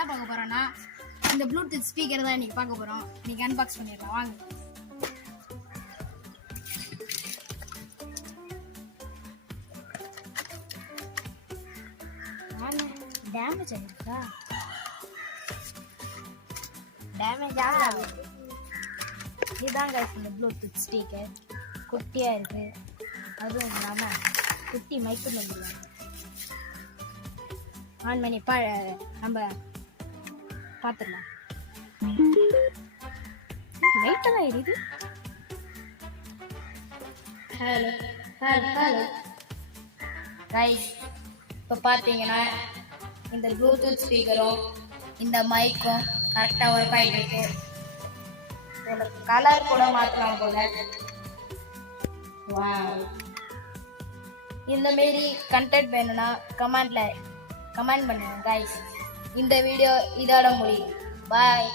என்ன பார்க்க போறோம்னா இந்த ப்ளூடூத் ஸ்பீக்கர் தான் இன்னைக்கு பார்க்க போறோம். இன்னைக்கு அன்பாக்ஸ் பண்ணிடலாம் வாங்க. டேமேஜ் ஆயிருக்கா? டேமேஜ் ஆகாது. இதுதான் கைஸ் இந்த ப்ளூடூத் ஸ்பீக்கர். குட்டியா இருக்கு. அதுவும் இல்லாம குட்டி மைக்கு வந்துருவாங்க. ஆன் பண்ணி நம்ம பார்த்துடலாம். லைட்டெல்லாம் எரியுது. Hello hello hello rice. இப்போ பார்த்தீங்கன்னா இந்த ப்ளூடூத் ஸ்பீக்கரும் இந்த மைக்கும் கரெக்டாக ஒர்க் ஆகிட்டு இருக்கு. இதோட கலர் கூட மாற்றலாம் போல. வாவ். இந்த மாரி கண்டென்ட் வேணும்னா கமெண்ட் பண்ணுங்க கைஸ். இந்த வீடியோ இதோட முடியும். பாய்.